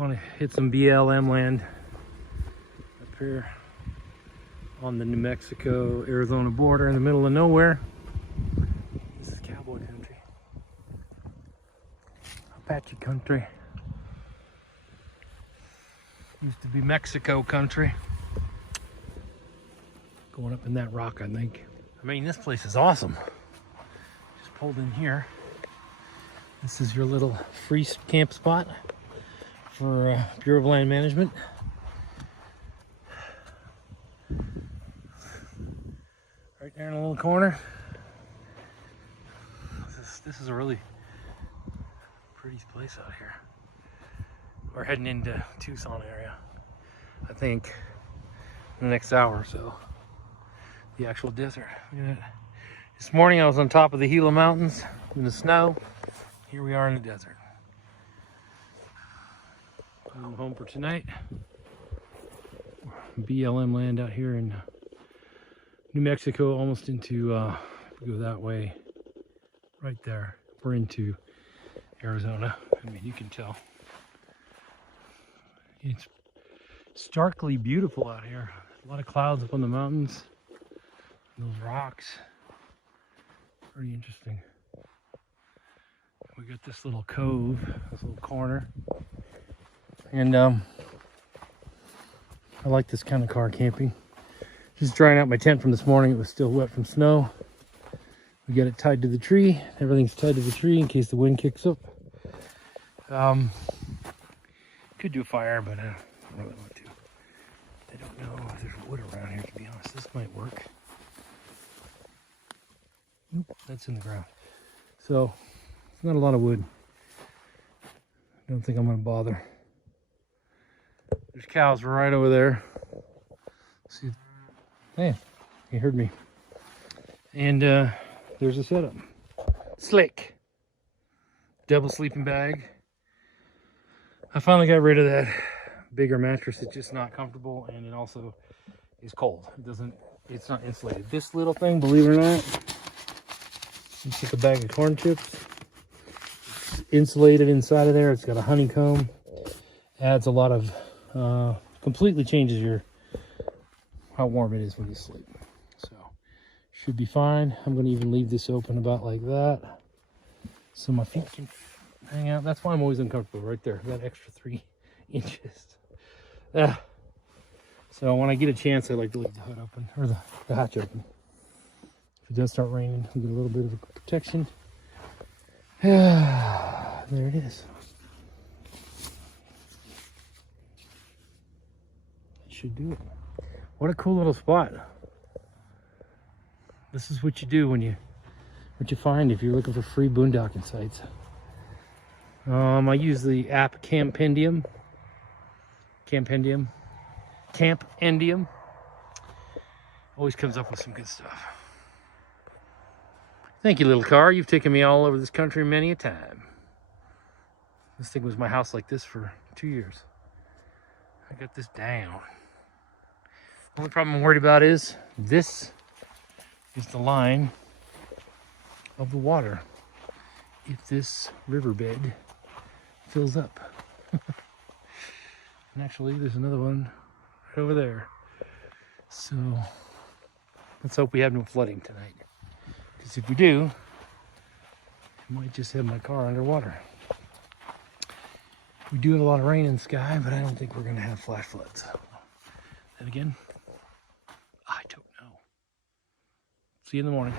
Going to hit some BLM land up here on the New Mexico Arizona border in the middle of nowhere. This is cowboy country, Apache country. Used to be Mexico country. Going up in that rock, I think. I mean, this place is awesome. Just pulled in here. This is your little free camp spot for Bureau of Land Management. Right there in a little corner. This is a really pretty place out here. We're heading into Tucson area, I think, in the next hour or so. The actual desert. Look at that. This morning I was on top of the Gila Mountains in the snow. Here we are in the desert. I'm home for tonight. BLM land out here in New Mexico, almost into, if we go that way, right there, we're into Arizona. I mean, you can tell. It's starkly beautiful out here. A lot of clouds up on the mountains. And those rocks. Pretty interesting. We got this little cove, this little corner. And I like this kind of car camping. Just drying out my tent from this morning. It was still wet from snow. We got it tied to the tree. Everything's tied to the tree in case the wind kicks up. Could do a fire, but I don't really want to. I don't know if there's wood around here, to be honest. This might work. Nope, that's in the ground. So, it's not a lot of wood. I don't think I'm going to bother. There's cows right over there. See, hey, you heard me. And there's a setup. Slick. Double sleeping bag. I finally got rid of that bigger mattress. It's just not comfortable, and it also is cold. It's not insulated. This little thing, believe it or not, it's like a bag of corn chips. It's insulated inside of there. It's got a honeycomb. Adds a lot of, completely changes how warm it is when you sleep. So, should be fine. I'm going to even leave this open about like that, so my feet can hang out. That's why I'm always uncomfortable right there. That extra 3 inches. So when I get a chance, I like to leave the hood open, or the hatch open. If it does start raining, we get a little bit of protection. There it is. That should do it. What a cool little spot. This is what you do what you find if you're looking for free boondocking sites. I use the app Campendium. Always comes up with some good stuff. Thank you, little car. You've taken me all over this country many a time. This thing was my house like this for 2 years. I got this down. Only problem I'm worried about is this is the line of the water. If this riverbed fills up. And actually, there's another one right over there. So, let's hope we have no flooding tonight. Because if we do, I might just have my car underwater. We do have a lot of rain in the sky, but I don't think we're going to have flash floods. And again, I don't know. See you in the morning.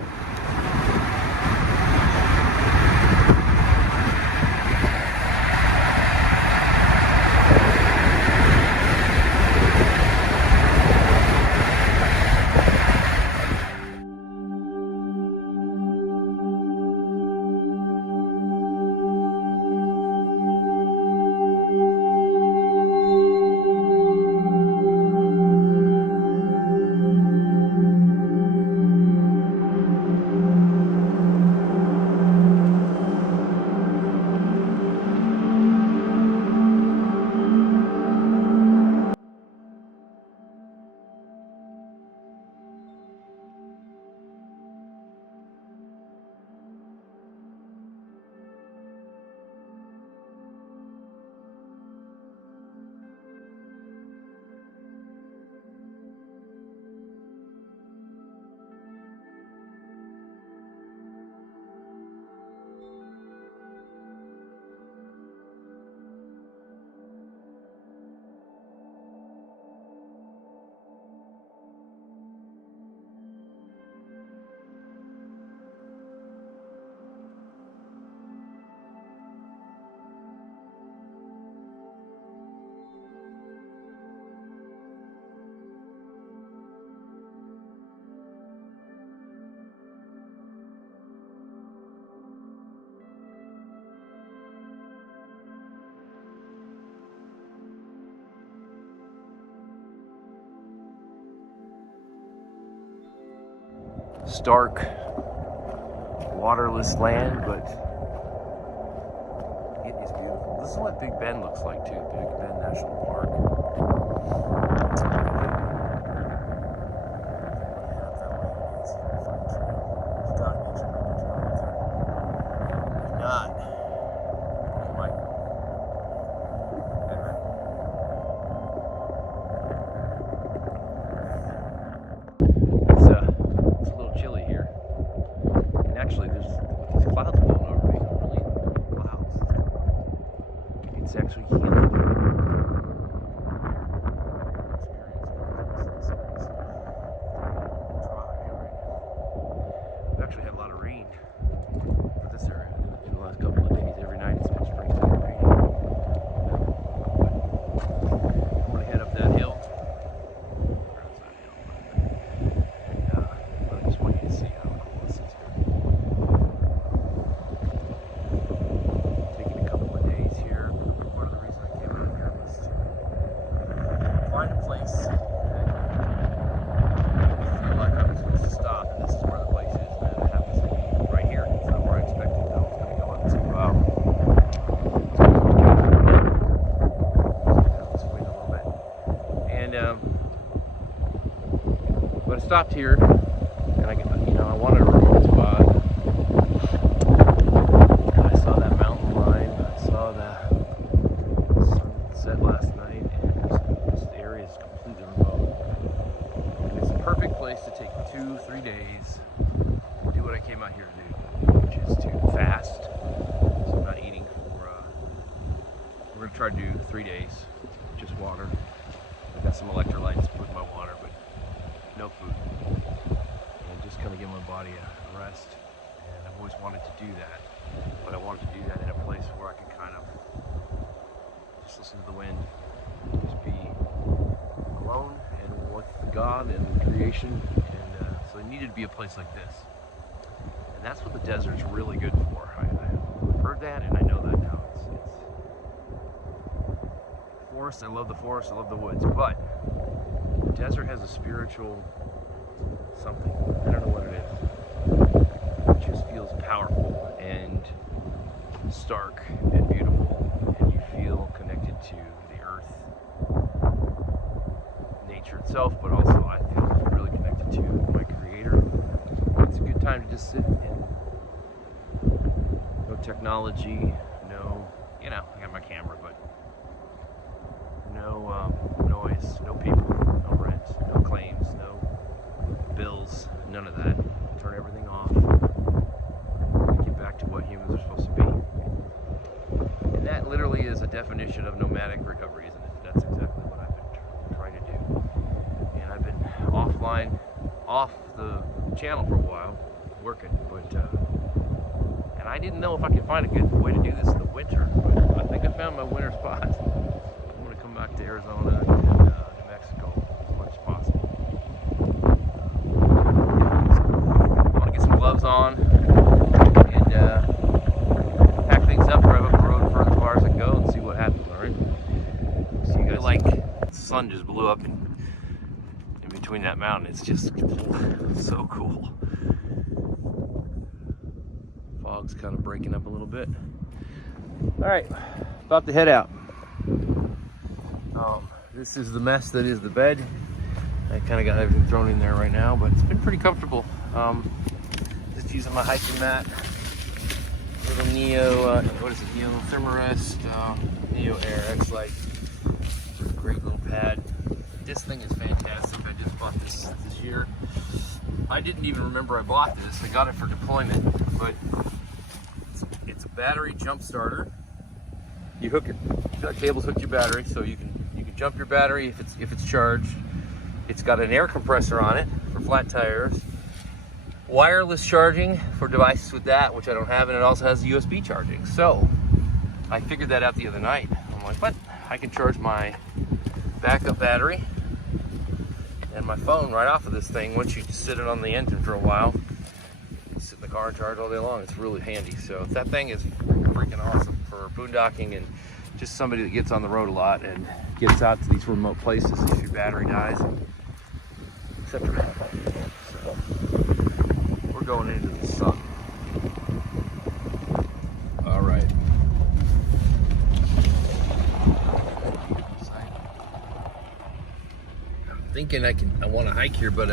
stark, waterless land, but it is beautiful. This is what Big Bend looks like too, Big Bend National Park. Actually, there's these clouds blowing over me, really clouds. It's actually healing. We've actually had a lot of rain for this area in the last couple of days. Every night it's been sprinkling with rain. I'm going to head up that hill. I just want you to see how cool this is here. Find a place that made me feel like I was supposed to stop, and this is where the place is, and it happens to be right here. It's not where I expected to go. It's going to go up to this way a little bit. And but I stopped here, and I wanted a remote spot. And I saw that mountain line. I saw the sunset last night, and this area is completely remote. And it's a perfect place to take 2-3 days and do what I came out here to do, which is to fast. So I'm not eating for, we're going to try to do 3 days, just water. I've got some electrolytes to put in my water, but no food. And just kind of give my body a rest. And I've always wanted to do that, but I wanted to do that in a place where I could kind of just listen to the wind, just be alone and with God and creation, and so it needed to be a place like this. And that's what the desert's really good for. I've heard that, and I know that now. It's forest. I love the forest. I love the woods, but the desert has a spiritual something. I don't know what it is. It just feels powerful and stark and beautiful, and you feel connected to the earth, nature itself, but also I feel really connected to my creator. It's a good time to just sit and no technology, no, I got my camera, but no noise, no people, no rent, no claims, no bills, none of that. Turn everything off and get back to what humans are supposed to be. And that literally is a definition of nomadic recovery, isn't it? That's exactly what I've been trying to do. And I've been offline, off the channel for a while, working, but and I didn't know if I could find a good way to do this in the winter, but I think I found my winter spot. I'm going to come back to Arizona and New Mexico as much as possible. I want to get some gloves on and pack things up, drive up the road for as far as I can go and see what happens, alright? See you guys. Like the sun just blew up in between that mountain. It's just so cool. Fog's kind of breaking up a little bit. Alright, about to head out. This is the mess that is the bed. I kind of got everything thrown in there right now, but it's been pretty comfortable. Just using my hiking mat. Little Neo, what is it? Neo Thermarest, Neo Air X-Lite. Great little pad. This thing is fantastic. I just bought this year. I didn't even remember I bought this. I got it for deployment, but it's a battery jump starter. You hook it. The cable's hooked your battery, so you can jump your battery if it's charged. It's got an air compressor on it for flat tires. Wireless charging for devices with that, which I don't have, and it also has USB charging. So I figured that out the other night. I'm like, what? I can charge my backup battery and my phone right off of this thing once you sit it on the engine for a while. Sit in the car and charge all day long. It's really handy. So that thing is freaking awesome for boondocking and just somebody that gets on the road a lot and gets out to these remote places if your battery dies, etc. So we're going into the sun. All right. I'm thinking I want to hike here, but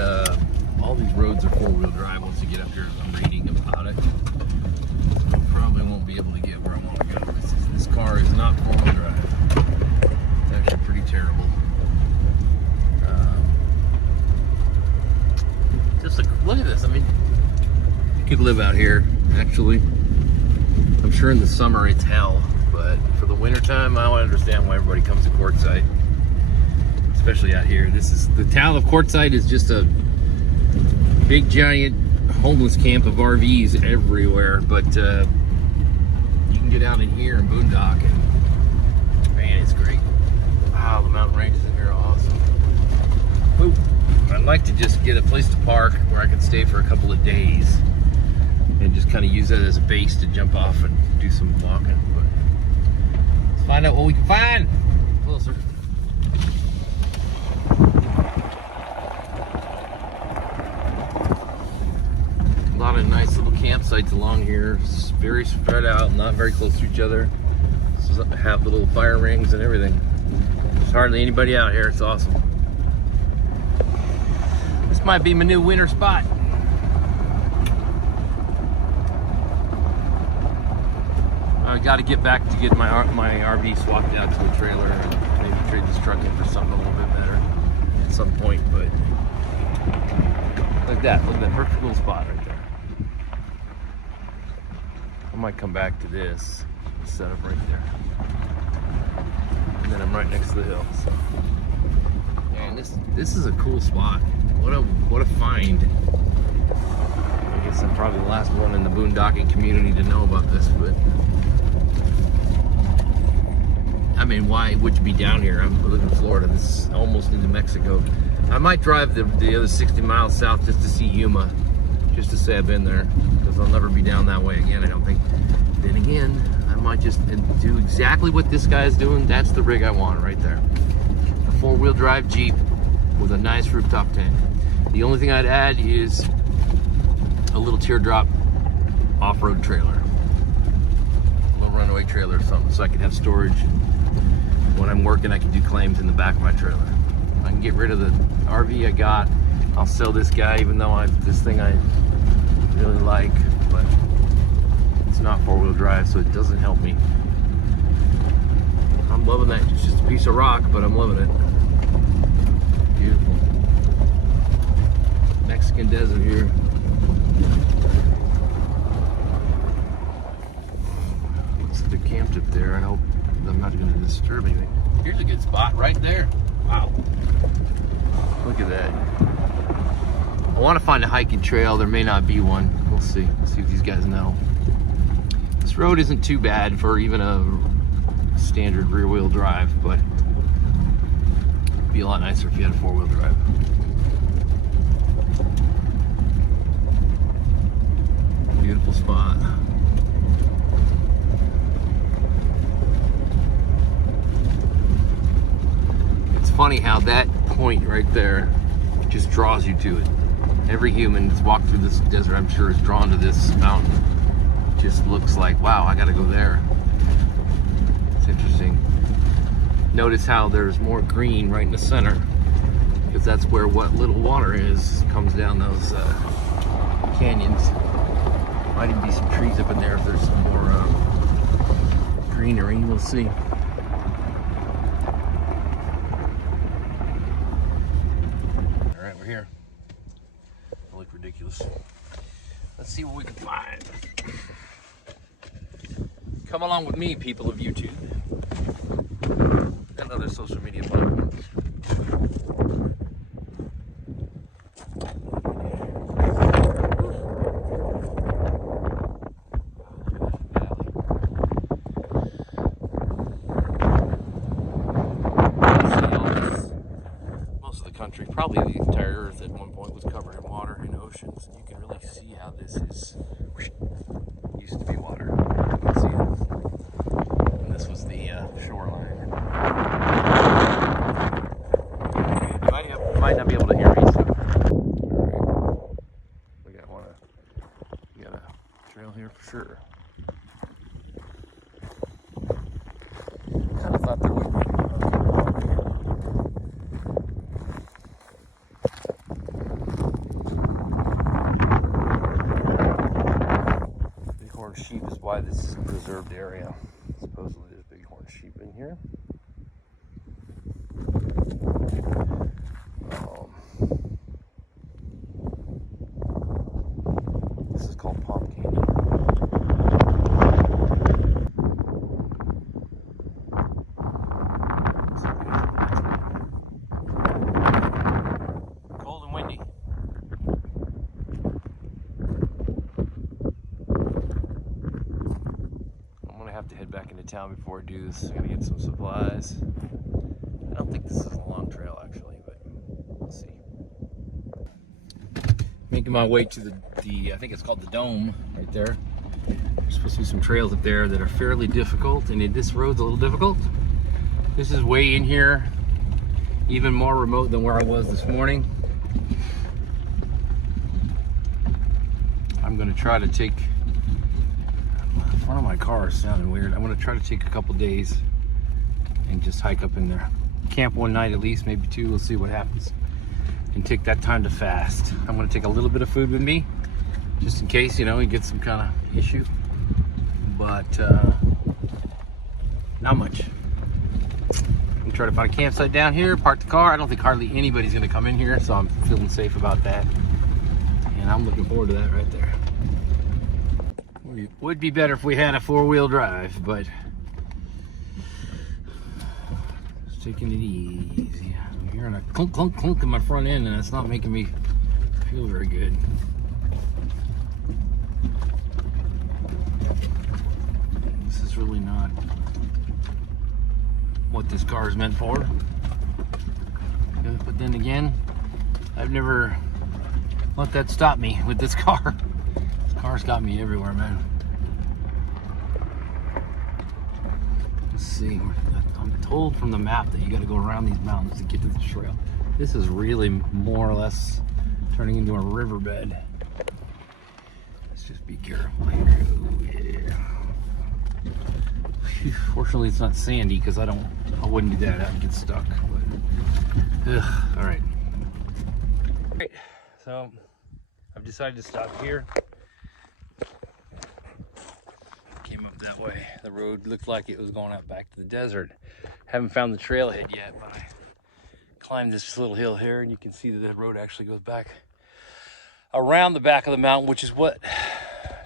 all these roads are four-wheel drive once you get up here. I'm reading about it. I probably won't be able to get where I want to go. This car is not four-wheel drive. It's actually pretty terrible. Just look at this. I mean, you could live out here, actually. I'm sure in the summer it's hell, but for the wintertime, I don't understand why everybody comes to Quartzsite, especially out here. The town of Quartzsite is just a big, giant homeless camp of RVs everywhere, but you can get out in here and boondock, and man, it's great. Wow, the mountain ranges in here are awesome. Ooh. I'd like to just get a place to park where I can stay for a couple of days and just kind of use that as a base to jump off and do some walking. But let's find out what we can find. Closer. A lot of nice little campsites along here. It's very spread out, not very close to each other. So have little fire rings and everything. There's hardly anybody out here. It's awesome. This might be my new winter spot. I got to get back to get my RV swapped out to a trailer and maybe trade this truck in for something a little bit better at some point. But look at that perfect little spot right there. I might come back to this setup right there, and then I'm right next to the hill. So, man, this is a cool spot. What a find. I guess I'm probably the last one in the boondocking community to know about this, but I mean, why would you be down here? I live in Florida. This is almost into Mexico. I might drive the other 60 miles south just to see Yuma, just to say I've been there, because I'll never be down that way again, I don't think. Then again, I might just do exactly what this guy's doing. That's the rig I want right there. A four-wheel drive Jeep with a nice rooftop tent. The only thing I'd add is a little teardrop off-road trailer. A little runaway trailer or something, so I could have storage. When I'm working, I can do claims in the back of my trailer. I can get rid of the RV I got. I'll sell this guy, even though this thing I really like, but it's not four-wheel drive, so it doesn't help me. I'm loving that. It's just a piece of rock, but I'm loving it. Beautiful. Mexican desert here. Looks like they're camped up there. I hope I'm not going to disturb anything. Here's a good spot right there. Wow. Look at that. I want to find a hiking trail. There may not be one. We'll see. Let's see if these guys know. This road isn't too bad for even a standard rear-wheel drive, but it'd be a lot nicer if you had a four-wheel drive. Beautiful spot. It's funny how that point right there just draws you to it. Every human that's walked through this desert, I'm sure, is drawn to this mountain. It just looks like, wow, I gotta go there. It's interesting. Notice how there's more green right in the center, because that's where what little water is comes down those canyons. Might even be some trees up in there if there's some more greenery. We'll see. All right, we're here. I look ridiculous. Let's see what we can find. Come along with me, people of YouTube and other social media platforms. Country, probably the entire earth at one point was covered in water and oceans, and you can really see how this is used to be water. You can see it. And this was the shoreline. You might not be able to hear me, so we got one of for sure. Kind of thought there would be. Bighorn sheep is why this is a preserved area. Supposedly there's bighorn sheep in here. This is called palm candy. Cold and windy. I'm gonna have to head back into town before I do this. I'm gonna get some supplies. I don't think this is a long trail actually, but we'll see. Making my way to the I think it's called the Dome right there. There's supposed to be some trails up there that are fairly difficult, and this road's a little difficult. This is way in here, even more remote than where I was this morning. I'm gonna try to take, the front of my car is sounding weird. I'm gonna try to take a couple days and just hike up in there. Camp one night at least, maybe two, we'll see what happens. And take that time to fast. I'm gonna take a little bit of food with me, just in case, you know, you get some kind of issue. But not much. I'm gonna try to find a campsite down here, park the car. I don't think hardly anybody's gonna come in here, so I'm feeling safe about that. And I'm looking forward to that right there. It would be better if we had a four-wheel drive, but just taking it easy. I'm hearing a clunk, clunk, clunk in my front end, and it's not making me feel very good. This is really not what this car is meant for. But then again, I've never let that stop me with this car. This car's got me everywhere, man. Let's see. I'm told from the map that you got to go around these mountains to get to the trail. This is really more or less turning into a riverbed. Let's just be careful here. Oh, yeah. Whew, fortunately, it's not sandy because I wouldn't do that. I'd get stuck. But, all right. Great. So I've decided to stop here. Came up that way. The road looked like it was going out back to the desert. Haven't found the trailhead yet, but I climbed this little hill here, and you can see that the road actually goes back around the back of the mountain, which is what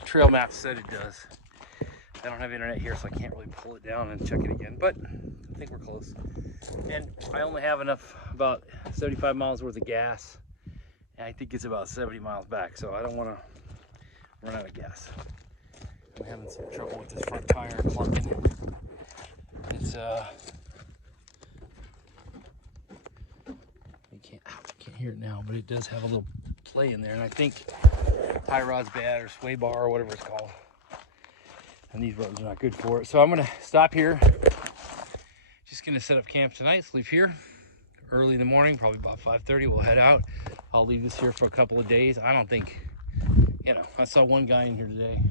trail maps said it does. I don't have internet here, so I can't really pull it down and check it again, but I think we're close. And I only have enough, about 75 miles worth of gas, and I think it's about 70 miles back, so I don't want to run out of gas. I'm having some trouble with this front tire clunking. It's you can't hear it now, but it does have a little play in there, and I think tie rod's bad, or sway bar, or whatever it's called. And these roads are not good for it. So I'm gonna stop here. Just gonna set up camp tonight. Sleep here early in the morning, probably about 5:30. We'll head out. I'll leave this here for a couple of days. I don't think, you know, I saw one guy in here today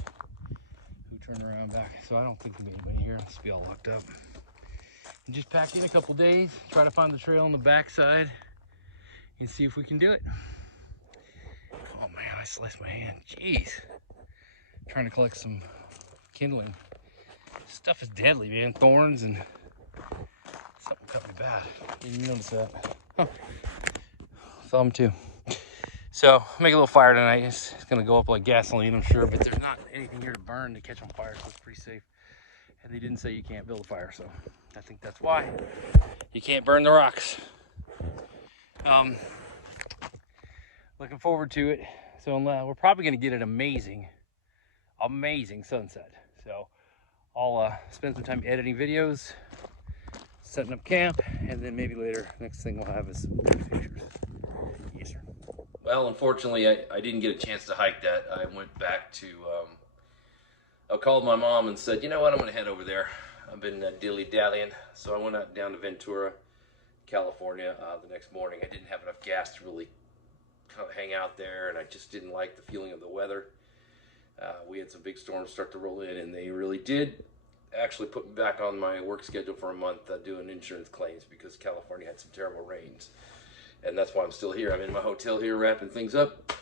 who turned around back, so I don't think there'll be anybody here. Let's be all locked up. And just pack in a couple days, try to find the trail on the backside, and see if we can do it. Oh man, I sliced my hand. Jeez. Trying to collect some kindling. Stuff is deadly, man. Thorns and something cut me bad. Didn't notice that. Huh. Thumb too. So make a little fire tonight. It's gonna go up like gasoline, I'm sure, but there's not anything here to burn to catch on fire, so it's pretty safe. And they didn't say you can't build a fire, so I think that's why you can't burn the rocks. Looking forward to it. So we're probably gonna get an amazing sunset. So I'll spend some time editing videos, setting up camp, and then maybe later, next thing we'll have is some good pictures. Yes, sir. Well, unfortunately, I didn't get a chance to hike that. I went back to, I called my mom and said, you know what, I'm gonna head over there. I've been dilly-dallying. So I went out down to Ventura, California the next morning. I didn't have enough gas to really kind of hang out there, and I just didn't like the feeling of the weather. We had some big storms start to roll in, and they really did actually put me back on my work schedule for a month doing insurance claims because California had some terrible rains. And that's why I'm still here. I'm in my hotel here wrapping things up,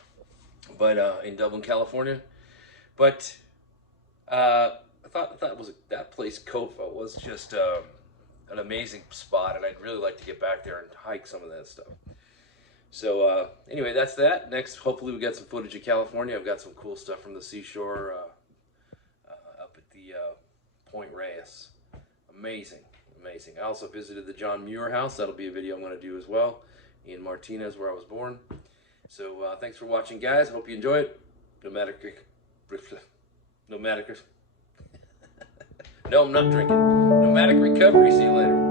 but in Dublin, California. But I thought that place, Kofa, was just an amazing spot, and I'd really like to get back there and hike some of that stuff. So anyway, that's that. Next, hopefully we get some footage of California. I've got some cool stuff from the seashore up at the Point Reyes. Amazing, amazing. I also visited the John Muir house. That'll be a video I'm going to do as well in Martinez, where I was born. So thanks for watching, guys. I hope you enjoy it. Nomadic. No, I'm not drinking. Nomadic recovery. See you later.